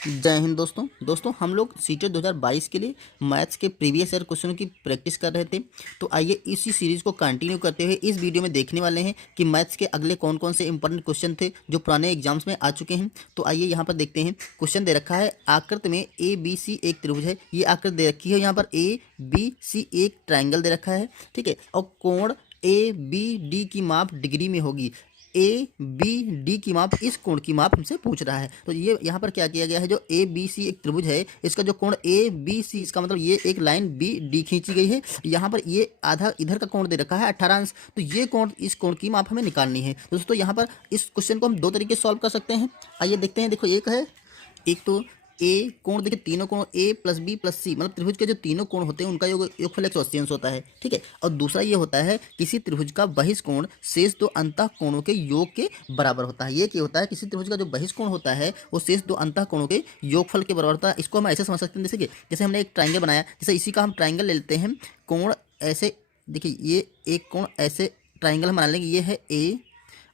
जय हिंद दोस्तों हम लोग सीटेट 2022 के लिए मैथ्स के प्रीवियस ईयर क्वेश्चनों की प्रैक्टिस कर रहे थे। तो आइए इसी सीरीज़ को कंटिन्यू करते हुए इस वीडियो में देखने वाले हैं कि मैथ्स के अगले कौन कौन से इंपॉर्टेंट क्वेश्चन थे जो पुराने एग्जाम्स में आ चुके हैं। तो आइए यहाँ पर देखते हैं। क्वेश्चन दे रखा है, आकृति में ए बी सी एक त्रिभुज है। ये आकृति दे रखी है, यहाँ पर ए बी सी एक ट्राइंगल दे रखा है, ठीक है। और कोण ए बी डी की माप डिग्री में होगी। ए बी डी की माप, इस कोण की माप हमसे पूछ रहा है। तो ये यहाँ पर क्या किया गया है, जो ए बी सी एक त्रिभुज है, इसका जो कोण ए बी सी, इसका मतलब ये एक लाइन बी डी खींची गई है। यहाँ पर ये आधा इधर का कोण दे रखा है 18 अंश। तो ये कोण, इस कोण की माप हमें निकालनी है। तो दोस्तों यहाँ पर इस क्वेश्चन को हम दो तरीके से सॉल्व कर सकते हैं। आइए देखते हैं। देखो एक तो ए कोण, देखिए तीनों कोण ए प्लस बी प्लस सी, मतलब त्रिभुज के जो तीनों कोण होते हैं उनका योगफल 180 अंश होता है, ठीक है। और दूसरा ये होता है, किसी त्रिभुज का बहिष्कोण शेष दो अंतः कोणों के योग के बराबर होता है। ये क्या होता है, किसी त्रिभुज का जो बहिष्कोण होता है वो शेष दो अंतः कोणों के योगफल के बराबर होता है। इसको हम ऐसे समझ सकते हैं, जैसे हमने एक ट्राइंगल बनाया, जैसे इसी का हम ट्राइंगल ले लेते हैं। कोण ऐसे, देखिए ये एक कोण ऐसे ट्राइंगल हम बना लेंगे, ये है ए,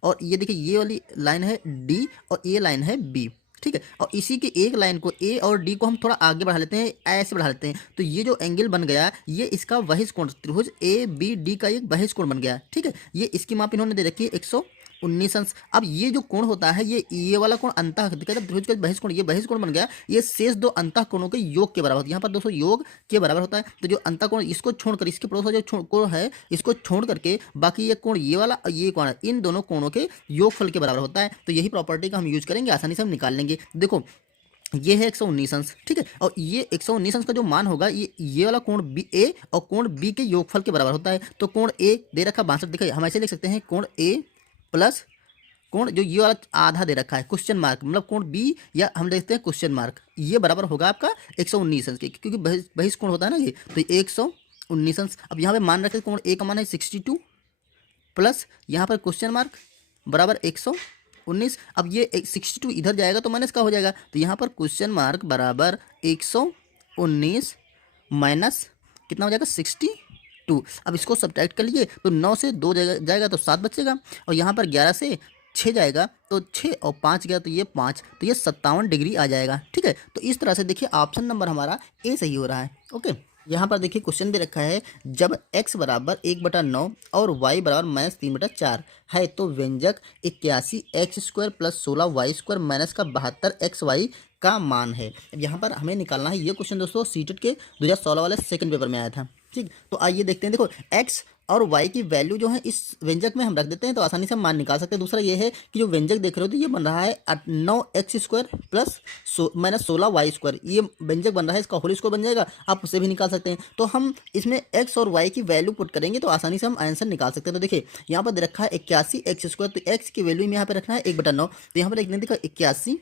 और ये देखिए ये वाली लाइन है डी, और ये लाइन है बी, ठीक है। और इसी की एक लाइन को ए और डी को हम थोड़ा आगे बढ़ा लेते हैं, ऐसे बढ़ा लेते हैं। तो ये जो एंगल बन गया, ये इसका बहिष्कोण, त्रिभुज ए बी डी का एक बहिष्कोण बन गया, ठीक है। ये इसकी माप इन्होंने दे रखी है 119 अंश। अब ये जो कोण होता है, ये वाला कोण अंतः, त्रिभुज का बहिष्कोण, ये बहिष्कोण बन गया, ये शेष दो अंतः कोणों के योग के बराबर होता है। यहाँ पर दोस्तों योग के बराबर होता है। तो जो अंतः कोण, इसको छोड़कर, इसके पड़ोस का जो कोण है इसको छोड़ करके बाकी ये कोण, ये वाला और ये कोण, इन दोनों कोणों के योगफल के बराबर होता है। तो यही प्रॉपर्टी का हम यूज करेंगे, आसानी से हम निकाल लेंगे। देखो ये है 119 अंश, ठीक है। और ये 119 अंश का जो मान होगा, ये वाला कोण बी ए और कोण बी के योगफल के बराबर होता है। तो कोण ए दे रखा 62, देखिए हम ऐसे लिख सकते हैं, कोण ए प्लस कोण जो ये वाला आधा दे रखा है क्वेश्चन मार्क, मतलब कोण बी, या हम देखते हैं क्वेश्चन मार्क, ये बराबर होगा आपका 119 अंश के, क्योंकि बहिष्कोण होता है ना ये। तो 119 अंश। अब यहाँ पे मान रखते हैं, कोण ए का मान है 62 प्लस यहाँ पर क्वेश्चन मार्क बराबर 119। अब ये 62 इधर जाएगा तो माइनस का हो जाएगा। तो यहाँ पर क्वेश्चन मार्क बराबर 119 माइनस कितना हो जाएगा, 62। अब इसको सब्ट्रैक्ट कर लीजिए, तो 9 से 2 जाएगा तो 7 बचेगा, और यहाँ पर 11 से 6 जाएगा तो 6 और 5 गया तो ये 5, तो ये 57 डिग्री आ जाएगा, ठीक है। तो इस तरह से देखिए ऑप्शन नंबर हमारा ए सही हो रहा है, ओके। यहाँ पर देखिए क्वेश्चन दे रखा है, जब x बराबर 1/9 और y बराबर -3/4 है तो व्यंजक 81x² प्लस 16y² माइनस का 72xy का मान है। अब यहाँ पर हमें निकालना है, ये क्वेश्चन दोस्तों सीटेट के 2016 वाले सेकंड पेपर में आया था, ठीक। तो आइए देखते हैं। देखो x और y की वैल्यू जो है इस व्यंजक में हम रख देते हैं, तो आसानी से हम मान निकाल सकते हैं। दूसरा ये है कि जो व्यंजक देख रहे हो तो ये बन रहा है 9x² प्लस -16y², ये व्यंजक बन रहा है, इसका होल स्क्वायर बन जाएगा, आप उसे भी निकाल सकते हैं। तो हम इसमें x और y की वैल्यू पुट करेंगे तो आसानी से हम आंसर निकाल सकते हैं। तो देखिए यहाँ पर दे रखा है 81x², तो x की वैल्यू में यहाँ पर रखना है 1/9। तो यहाँ पर देखा 81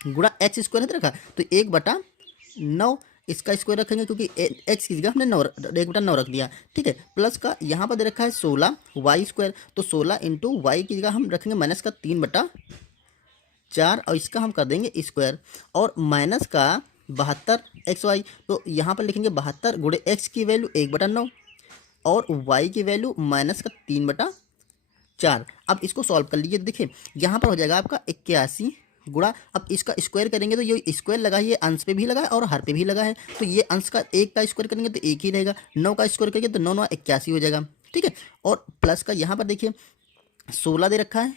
गुणा x² है रखा, तो 1/9 इसका स्क्वायर रखेंगे, क्योंकि x की जगह हमने 1/9 रख दिया, ठीक है। प्लस का यहाँ पर दे रखा है 16y², तो 16 इंटू वाई की जगह हम रखेंगे माइनस का 3/4, और इसका हम कर देंगे स्क्वायर, और माइनस का 72xy, तो यहाँ पर लिखेंगे 72 गुणे x की वैल्यू 1/9 और y की वैल्यू माइनस का 3/4। अब इसको सॉल्व कर लीजिए। देखिए यहाँ पर हो जाएगा आपका 81 गुणा, अब इसका स्क्वायर करेंगे तो ये स्क्वायर लगा है, ये अंश पे भी लगा है और हर पे भी लगा है। तो ये अंश का 1 का स्क्वायर करेंगे तो 1 ही रहेगा, 9 का स्क्वायर करेंगे तो 9 9 81 हो जाएगा, ठीक है। और प्लस का यहाँ पर देखिए 16 दे रखा है,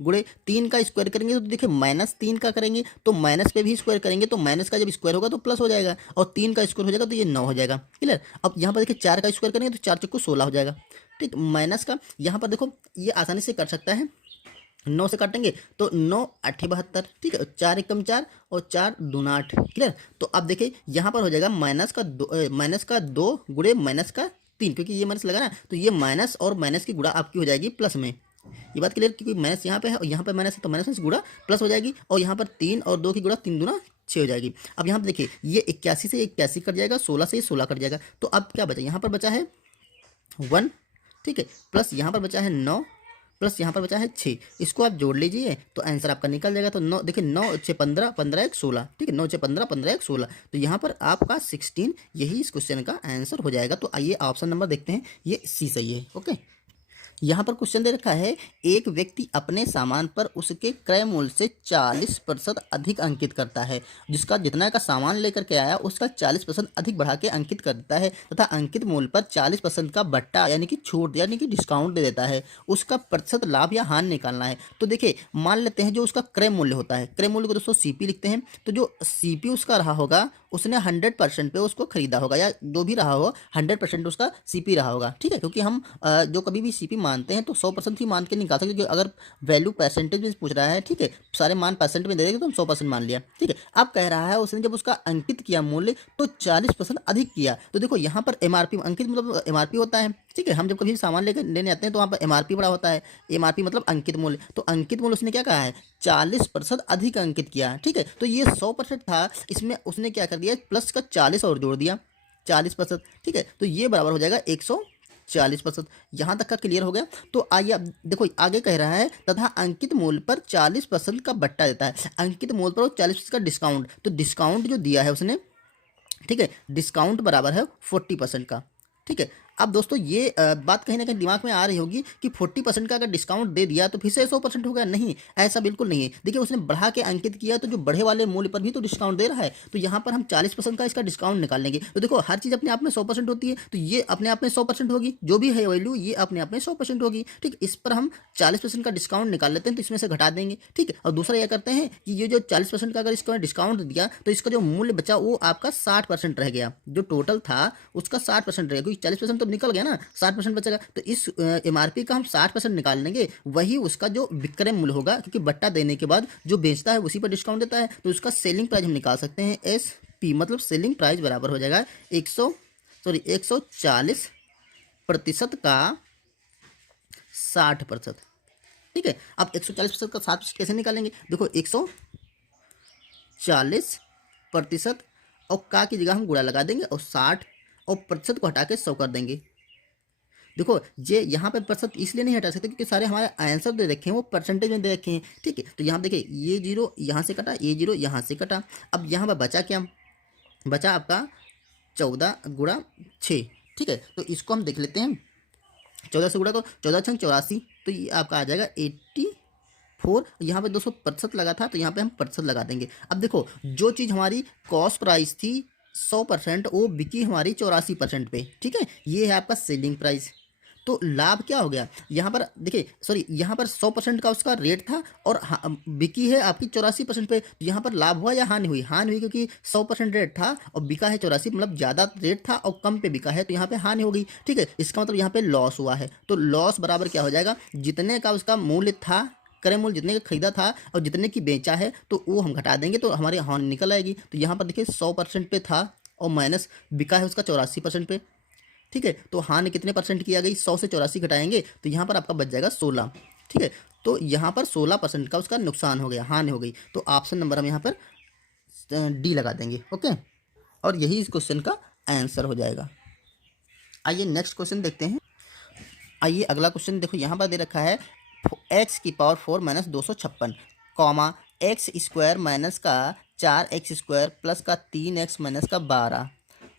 गुणे 3 का स्क्वायर करेंगे तो देखिए -3 का करेंगे तो माइनस पे भी स्क्वायर करेंगे, तो माइनस का जब स्क्वायर होगा तो प्लस हो जाएगा, और 3 का स्क्वायर हो जाएगा तो ये 9 हो जाएगा, क्लियर। अब यहाँ पर देखिए 4 का स्क्वायर करेंगे तो 4 चक्कू 16 हो जाएगा, ठीक। माइनस का यहाँ पर देखो ये आसानी से कर सकता है, 9 से काटेंगे तो 9 8 72, ठीक है। 4 एकम 4 और 4 दूना 8, क्लियर। तो अब देखिए यहाँ पर हो जाएगा माइनस का 2 गुणे माइनस का 3, क्योंकि ये माइनस लगा ना, तो ये माइनस और माइनस की गुणा आपकी हो जाएगी प्लस में। ये बात क्लियर, क्योंकि माइनस यहाँ पे है और यहाँ पे माइनस है, तो माइनस गुणा प्लस हो जाएगी, और यहाँ पर 3 और 2 की गुणा 3 दूना 6 हो जाएगी। अब यहाँ पर देखिए ये 81 से 81 कट जाएगा, 16 से 16 कट जाएगा, तो अब क्या बचा, यहाँ पर बचा है 1, ठीक है, प्लस यहाँ पर बचा है 9, प्लस यहाँ पर बचा है 6, इसको आप जोड़ लीजिए तो आंसर आपका निकल जाएगा। तो 9 देखिए 9 6 15 15 1 16, ठीक है, 9 6 15 15 1 16, तो यहाँ पर आपका 16 यही इस क्वेश्चन का आंसर हो जाएगा। तो आइए ऑप्शन नंबर देखते हैं, ये सी सही है, ओके। यहाँ पर क्वेश्चन दे रखा है, एक व्यक्ति अपने सामान पर उसके क्रय मूल्य से 40% अधिक अंकित करता है, जिसका जितना का सामान लेकर के आया उसका 40% अधिक बढ़ा के अंकित कर देता है तथा अंकित मूल्य पर 40% का बट्टा यानी कि छूट यानी कि डिस्काउंट दे देता है। उसका प्रतिशत लाभ या हानि निकालना है। तो देखिए, मान लेते हैं जो उसका क्रय मूल्य होता है, क्रय मूल्य को दोस्तों सीपी लिखते हैं। तो जो सीपी उसका रहा होगा उसने 100% पे उसको खरीदा होगा, या जो भी रहा हो 100% उसका सीपी रहा होगा। ठीक है, क्योंकि हम जो कभी भी सीपी मानते हैं तो 100% ही मान के निकाल सकते हैं, क्योंकि अगर वैल्यू परसेंटेज में पूछ रहा है, ठीक है, सारे मान परसेंट में दे देंगे तो हम 100% मान लिया। ठीक है, अब कह रहा है उसने जब उसका अंकित किया मूल्य तो 40% अधिक किया। तो देखो यहाँ पर एमआरपी, अंकित मतलब एमआरपी होता है। ठीक है, हम जब कभी सामान लेकर लेने आते हैं तो वहाँ पर एमआरपी बड़ा होता है। एमआरपी मतलब अंकित मूल्य। तो अंकित मूल्य उसने क्या कहा है, 40% अधिक अंकित किया। ठीक है, तो ये 100% था, इसमें उसने क्या कर दिया, प्लस का 40 और जोड़ दिया, 40%। ठीक है, तो ये बराबर हो जाएगा 140%। यहाँ तक का क्लियर हो गया। तो आइए अब देखो आगे कह रहा है, तथा अंकित मूल्य पर 40% का बट्टा देता है। अंकित मूल्य पर 40% का डिस्काउंट, तो डिस्काउंट जो दिया है उसने, ठीक है, डिस्काउंट बराबर है 40% का। ठीक है, अब दोस्तों ये बात कहीं ना कहीं दिमाग में आ रही होगी कि 40% का अगर डिस्काउंट दे दिया तो फिर से 100% हो गया। नहीं, ऐसा बिल्कुल नहीं है। देखिए, उसने बढ़ा के अंकित किया तो जो बढ़े वाले मूल्य पर भी तो डिस्काउंट दे रहा है, तो यहाँ पर हम 40% का इसका डिस्काउंट निकाल लेंगे। तो देखो, हर चीज़ अपने आप में 100% होती है, तो ये अपने आप में 100% होगी, जो भी है वैल्यू ये अपने आप में 100% होगी। ठीक, इस पर हम 40% का डिस्काउंट निकाल लेते हैं, तो इसमें से घटा देंगे। ठीक है, और दूसरा यह करते हैं कि ये जो 40% का अगर इसका डिस्काउंट दिया तो इसका जो मूल्य बचा वो आपका 60% रह गया। जो टोटल था उसका 60% रहेगा, क्योंकि 40% तो निकल गया ना, 60% बचेगा। तो इस एमआरपी का हम 60% निकाल लेंगे, वही उसका जो विक्रय मूल्य होगा, क्योंकि बट्टा देने के बाद जो बेचता है उसी पर डिस्काउंट देता है। तो उसका सेलिंग प्राइस हम निकाल सकते हैं, एस पी मतलब सेलिंग प्राइस बराबर हो जाएगा 140% का 60%। ठीक है, अब 140% का 60% कैसे निकालेंगे, देखो 140% और का की जगह हम गुणा लगा देंगे और 60 और प्रतिशत को हटा के 100 कर देंगे। देखो, ये यहाँ पे प्रतिशत इसलिए नहीं हटा सकते क्योंकि सारे हमारे आंसर दे रखे हैं वो परसेंटेज में दे रखे हैं। ठीक है, तो यहाँ देखिए, ये जीरो यहाँ से कटा, ये जीरो यहाँ से कटा। अब यहाँ पर बचा क्या, बचा आपका 14 × 6। ठीक है, तो इसको हम देख लेते हैं, 14 से गुणा करो, 14×6 = 84। तो ये आपका आ जाएगा 84। यहाँ पे 200% लगा था तो यहाँ पे हम प्रतिशत लगा देंगे। अब देखो, जो चीज़ हमारी कॉस्ट प्राइस थी 100%, वो बिकी हमारी 84% पे। ठीक है, ये है आपका सेलिंग प्राइस। तो लाभ क्या हो गया, यहाँ पर देखिए, सॉरी, यहाँ पर 100% का उसका रेट था और बिकी है आपकी 84% पे। तो यहाँ पर लाभ हुआ या हानि हुई, हानि हुई, क्योंकि 100% रेट था और बिका है 84, मतलब ज़्यादा रेट था और कम पे बिका है, तो यहाँ पे हानि हो गई। ठीक है, इसका मतलब यहाँ पे लॉस हुआ है। तो लॉस बराबर क्या हो जाएगा, जितने का उसका मूल्य था, क्रय मूल्य जितने का खरीदा था और जितने की बेचा है, तो वो हम घटा देंगे तो हमारी हानि निकल आएगी। तो यहाँ पर देखिए 100% पे था और माइनस बिका है उसका 84% पे। ठीक है, तो हानि कितने परसेंट की आ गई, 100 से 84 घटाएंगे तो यहाँ पर आपका बच जाएगा 16। ठीक है, तो यहाँ पर 16% का उसका नुकसान हो गया, हानि हो गई। तो ऑप्शन नंबर हम यहाँ पर डी लगा देंगे। ओके, और यही इस क्वेश्चन का आंसर हो जाएगा। आइए नेक्स्ट क्वेश्चन देखते हैं। आइए अगला क्वेश्चन देखो, यहाँ पर दे रखा है x⁴ - 256, कॉमा x² माइनस का 4x² प्लस का 3x माइनस का 12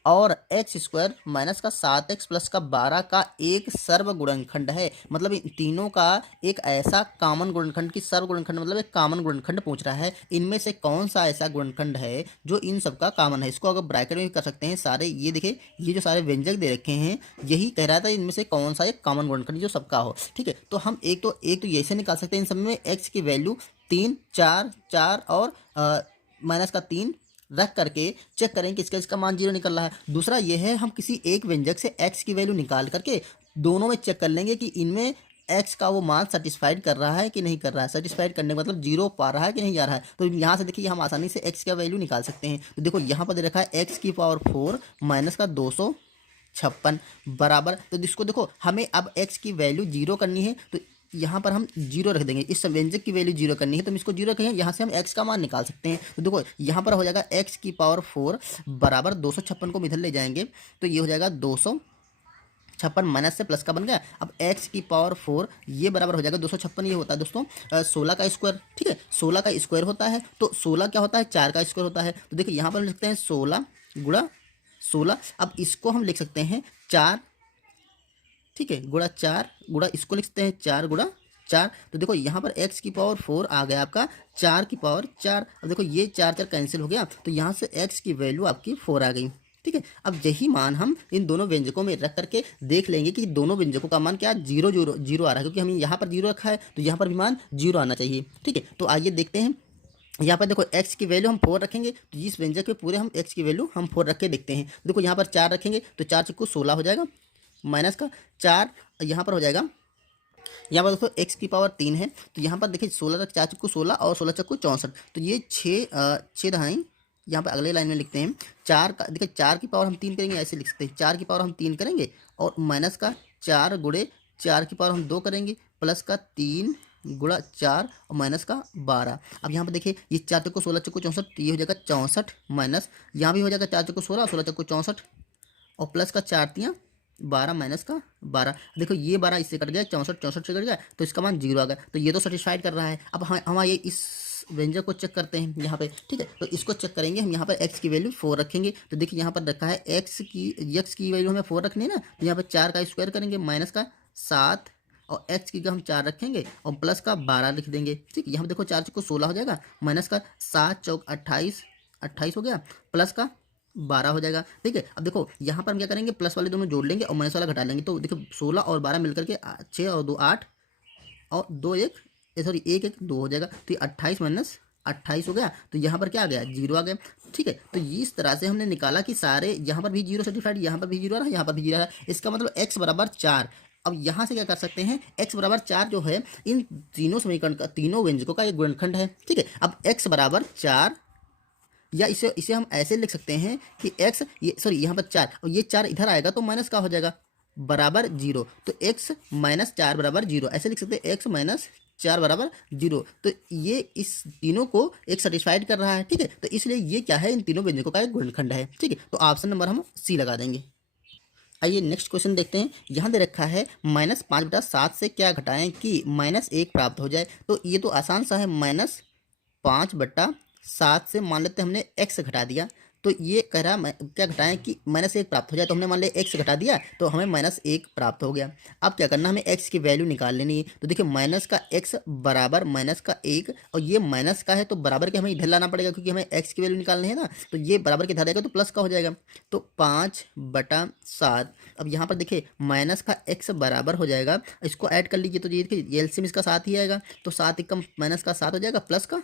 और x² माइनस का 7x प्लस का 12 का एक सर्व गुणनखंड है। मतलब इन तीनों का एक ऐसा कॉमन गुणनखंड की सर्व गुणनखंड मतलब एक कॉमन गुणनखंड पूछ रहा है। इनमें से कौन सा ऐसा गुणनखंड है जो इन सब का कॉमन है। इसको अगर ब्रैकेट में भी कर सकते हैं सारे, ये देखिए, ये जो सारे व्यंजक दे रखे हैं यही कह रहा था इनमें से कौन सा एक कॉमन गुणनखंड जो सबका हो। ठीक है, तो हम एक तो ऐसे निकाल सकते हैं, इन सब में x की वैल्यू 3, 4, 4 और माइनस का 3 रख करके चेक करें कि इसका मान 0 निकल रहा है। दूसरा ये है, हम किसी एक व्यंजक से x की वैल्यू निकाल करके दोनों में चेक कर लेंगे कि इनमें x का वो मान सेटिस्फाइड कर रहा है कि नहीं कर रहा है। सेटिस्फाइड करने का मतलब 0 पा रहा है कि नहीं जा रहा है। तो यहाँ से देखिए हम आसानी से x का वैल्यू निकाल सकते हैं। तो देखो यहाँ पर दे रखा है x⁴ माइनस का 256 बराबर, तो इसको देखो हमें अब x की वैल्यू 0 करनी है, तो यहाँ पर हम 0 रख देंगे। इस व्यंजक की वैल्यू 0 करनी है तो हम इसको 0 कहें, यहाँ से हम x का मान निकाल सकते हैं। तो देखो यहाँ पर हो जाएगा x⁴ बराबर 256 को इधर ले जाएंगे तो ये हो जाएगा 256 माइनस से प्लस का बन गया। अब x⁴ ये बराबर हो जाएगा 256, ये होता है दोस्तों 16 का स्क्वायर। ठीक है, 16 का स्क्वायर होता है, तो 16 क्या होता है, 4 का स्क्वायर होता है। तो देखिए यहाँ पर लिख सकते हैं 16 × 16। अब इसको हम लिख सकते हैं 4। ठीक है, गुणा 4 गुणा इसको लिखते हैं 4 गुणा 4। तो देखो यहाँ पर x की पावर 4 आ गया आपका 4 की पावर 4। अब देखो ये 4 4 कैंसिल हो गया, तो यहाँ से x की वैल्यू आपकी 4 आ गई। ठीक है, अब यही मान हम इन दोनों व्यंजकों में रख करके देख लेंगे कि दोनों व्यंजकों का मान क्या 0 0 0 आ रहा है, क्योंकि हमने यहाँ पर 0 रखा है तो यहाँ पर भी मान 0 आना चाहिए। ठीक है, तो आइए देखते हैं। यहाँ पर देखो x की वैल्यू हम 4 रखेंगे, तो जिस व्यंजक में पूरे हम x की वैल्यू हम 4 रख के देखते हैं। देखो यहाँ पर 4 रखेंगे तो 4 चक्कू 16 हो जाएगा, माइनस का 4 यहाँ पर हो जाएगा। यहाँ पर देखो x की पावर 3 है, तो यहाँ पर देखिए 16 तक 4 चक्कू 16 और 16 चक्कू 64, तो ये 6 दहाई यहाँ पर अगले लाइन में लिखते हैं। 4 का देखिए 4 की पावर हम 3 करेंगे, ऐसे लिख सकते हैं 4 की पावर हम 3 करेंगे और माइनस का 4 गुणे 4 की पावर हम 2 करेंगे, प्लस का 3 गुणा 4 और माइनस का 12। अब यहाँ पर देखिए ये 4 चक्कू 16 चक्कू 64, तो ये हो जाएगा 64, माइनस यहाँ भी हो जाएगा 4 चक्कू 16 16 चक्कू 64 और प्लस का 4 तियाँ 12 माइनस का 12। देखो ये 12 इससे कट गया, 64 64 से कट गया, तो इसका मान 0 आ गया, तो ये तो सेटिस्फाइड कर रहा है। अब हम आइए इस व्यंजक को चेक करते हैं यहाँ पे। ठीक है, तो इसको चेक करेंगे हम। यहाँ पर x की वैल्यू 4 रखेंगे, तो देखिए यहाँ पर रखा है x की वैल्यू हमें 4 रखनी है ना, तो यहाँ पर 4 का स्क्वायर करेंगे, माइनस का 7 और x की हम 4 रखेंगे और प्लस का 12 लिख देंगे। ठीक है, यहाँ पर देखो 4 चौको 16 हो जाएगा, माइनस का 7 चौक 28 28 हो गया, प्लस का 12 हो जाएगा। ठीक है, अब देखो यहाँ पर हम क्या करेंगे, प्लस वाले दोनों जोड़ लेंगे और माइनस वाला घटा लेंगे, तो देखो 16 और 12 मिलकर के 6 और 2 8 और 2 1 सॉरी 1 1 2 हो जाएगा, तो ये 28 माइनस 28 हो गया, तो यहाँ पर क्या आ गया 0 आ गया। ठीक है, तो इस तरह से हमने निकाला कि सारे यहाँ पर भी 0 सर्टिफाइड, यहाँ पर भी 0 आ रहा है, यहाँ पर भी 0 आ रहा है, इसका मतलब x बराबर 4। अब यहाँ से क्या कर सकते हैं, x बराबर 4 जो है इन तीनों समीकरण का, तीनों व्यंजकों का एक गुणनखंड है। ठीक है, अब x बराबर 4, या इसे हम ऐसे लिख सकते हैं कि x ये सॉरी यहाँ पर 4 और ये 4 इधर आएगा तो माइनस का हो जाएगा बराबर 0, तो x माइनस 4 बराबर 0 ऐसे लिख सकते हैं, x माइनस 4 बराबर 0। तो ये इस तीनों को एक सेटिस्फाइड कर रहा है। ठीक है, तो इसलिए ये क्या है, इन तीनों व्यंजकों का एक गुणनखंड है। ठीक है, तो ऑप्शन नंबर हम सी लगा देंगे। आइए नेक्स्ट क्वेश्चन देखते हैं। यहाँ दे रखा है -5/7 से क्या घटाएं कि -1 प्राप्त हो जाए। तो ये तो आसान सा है, -5/7 से मान लेते हैं हमने x घटा दिया, तो ये कह रहा है क्या घटाएं कि -1 प्राप्त हो जाए, तो हमने मान लिया x घटा दिया तो हमें -1 प्राप्त हो गया। अब क्या करना, हमें x की वैल्यू निकाल लेनी है। तो देखिए माइनस का x बराबर माइनस का 1, और ये माइनस का है तो बराबर के हमें इधर लाना पड़ेगा, क्योंकि हमें x की वैल्यू निकालनी है ना, तो ये बराबर के इधर जाएगा तो प्लस का हो जाएगा, तो 5/7। अब यहाँ पर देखिए माइनस का x बराबर हो जाएगा, इसको ऐड कर लीजिए, तो ये देखिए एलसीएम इसका 7 ही आएगा, तो 7 एकम माइनस का 7 हो जाएगा, प्लस का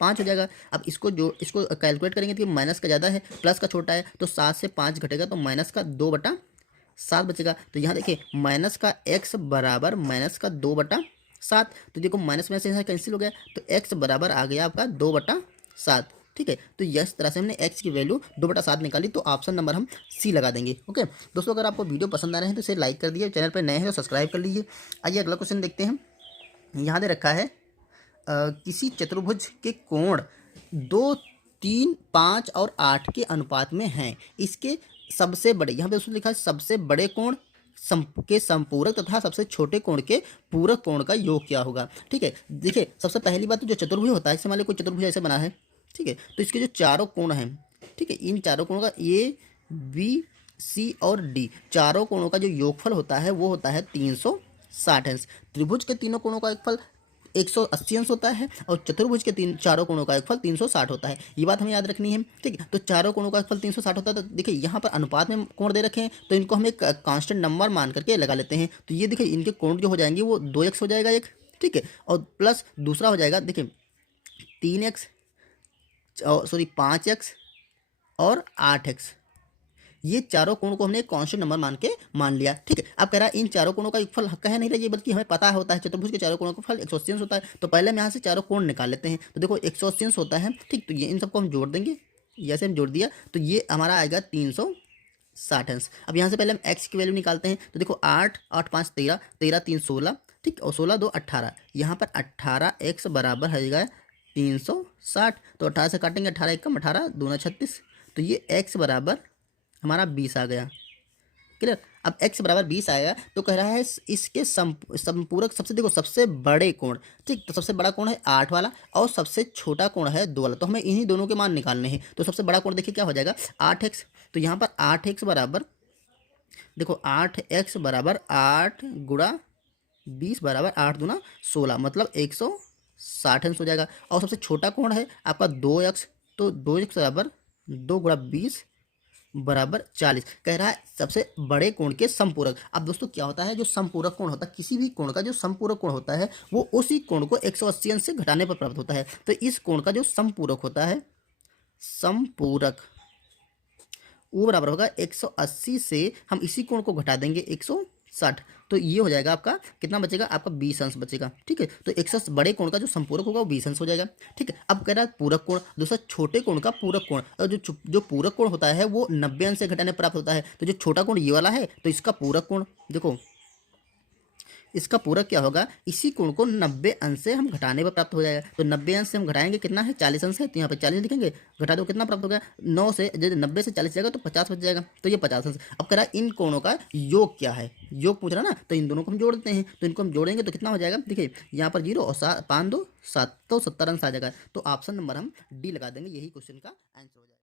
5 हो जाएगा। अब इसको कैलकुलेट करेंगे तो माइनस का ज़्यादा है, प्लस का छोटा है, तो 7 से 5 घटेगा तो माइनस का 2/7 बचेगा। तो यहाँ देखिए माइनस का x बराबर माइनस का 2/7, तो देखो माइनस में से यहाँ कैंसिल हो गया, तो x बराबर आ गया आपका 2/7। ठीक है, तो इस तरह से हमने x की वैल्यू 2/7 निकाली, तो ऑप्शन नंबर हम सी लगा देंगे। ओके दोस्तों, अगर आपको वीडियो पसंद आ रहे हैं तो इसे लाइक कर दीजिए, चैनल पर नए हैं तो सब्सक्राइब कर लीजिए। आइए अगला क्वेश्चन देखते हैं। यहाँ दे रखा है किसी चतुर्भुज के कोण 2 3 5 और 8 के अनुपात में हैं, इसके सबसे बड़े, यहाँ पे उसने लिखा है सबसे बड़े कोण के संपूरक तथा सबसे छोटे कोण के पूरक कोण का योग क्या होगा। ठीक है, देखिए सबसे पहली बात तो जो चतुर्भुज होता है, जैसे मान लीजिए कोई चतुर्भुज ऐसे बना है, ठीक है, तो इसके जो चारों कोण हैं, ठीक है, इन चारों कोणों का ए बी सी और डी चारों कोणों का जो योगफल होता है वो होता है 360 अंश। त्रिभुज के तीनों कोणों का एक फल 180 अंश होता है और चतुर्भुज के चारों कोणों का एक फल 360 होता है। ये बात हमें याद रखनी है। ठीक है, तो चारों कोणों का फल 360 होता है, तो देखिए यहाँ पर अनुपात में कोण दे रखे हैं, तो इनको हम एक कांस्टेंट नंबर मान करके लगा लेते हैं। तो ये देखिए इनके कोण जो हो जाएंगे वो 2x हो जाएगा एक, ठीक है, और प्लस दूसरा हो जाएगा देखिए 3x सॉरी 5x और 8x। ये चारों कोणों को हमने कांस्टेंट नंबर मान लिया। ठीक है, अब कह रहा है इन चारों कोणों का एक फल कह नहीं रही है, बल्कि हमें पता होता है चतुर्भुज के चारों कोणों का फल 180 अंश होता है। तो पहले हम यहाँ से चारों कोण निकाल लेते हैं। तो देखो 180 अंश होता है, ठीक, तो ये इन सबको हम जोड़ देंगे, जैसे हम जोड़ दिया तो ये हमारा आएगा 360 अंश। अब यहाँ से पहले हम x की वैल्यू निकालते हैं। तो देखो 8 8 5 13 13 3 16, ठीक, और 16 2 18, यहाँ पर 18x बराबर है 360, तो 18 से काटेंगे, 18 1 18 2 36, तो ये x बराबर हमारा 20 आ गया। क्लियर, अब x बराबर 20 आएगा तो कह रहा है इसके संपूरक सबसे, देखो सबसे बड़े कोण, ठीक, तो सबसे बड़ा कोण है 8 वाला और सबसे छोटा कोण है 2 वाला, तो हमें इन्हीं दोनों के मान निकालने हैं। तो सबसे बड़ा कोण देखिए क्या हो जाएगा 8x, तो यहाँ पर 8x बराबर देखो 8x बराबर 8 × 20 बराबर 8 × 2 = 16, मतलब 160 अंश हो जाएगा। और सबसे छोटा कोण है आपका 2x, तो 2x बराबर 2 × 20 बराबर 40। कह रहा है सबसे बड़े कोण के समपूरक। अब दोस्तों क्या होता है, जो समपूरक कोण होता है, किसी भी कोण का जो समपूरक कोण होता है वो उसी कोण को 180 अंश से घटाने पर प्राप्त होता है। तो इस कोण का जो समपूरक होता है, समपूरक, वो बराबर होगा 180 से हम इसी कोण को घटा देंगे 160, तो ये हो जाएगा आपका कितना बचेगा, आपका 20 अंश बचेगा। ठीक है, तो 100 बड़े कोण का जो संपूरक होगा वो 20 अंश हो जाएगा। ठीक है, अब कह रहा है पूरक कोण, दूसरा छोटे कोण का पूरक कोण, और जो पूरक कोण होता है वो 90 अंश से घटाने प्राप्त होता है। तो जो छोटा कोण ये वाला है, तो इसका पूरक कोण देखो, इसका पूरक क्या होगा, इसी कोण को 90 अंश से हम घटाने पर प्राप्त हो जाएगा। तो 90 अंश से हम घटाएंगे, कितना है 40 अंश है, तो यहाँ पे 40 लिखेंगे, घटा दो कितना प्राप्त हो गया 9 से, जब 90 से 40 जाएगा तो 50 बच जाएगा, तो ये 50 अंश। अब कह रहा है इन कोणों का योग क्या है, योग पूछ रहा ना, तो इन दोनों को हम जोड़ देते हैं। तो इनको हम जोड़ेंगे तो कितना हो जाएगा, देखिए यहाँ पर 0 और 5 2 7, तो 70 अंश आ जाएगा। तो ऑप्शन नंबर हम डी लगा देंगे, यही क्वेश्चन का आंसर हो जाएगा।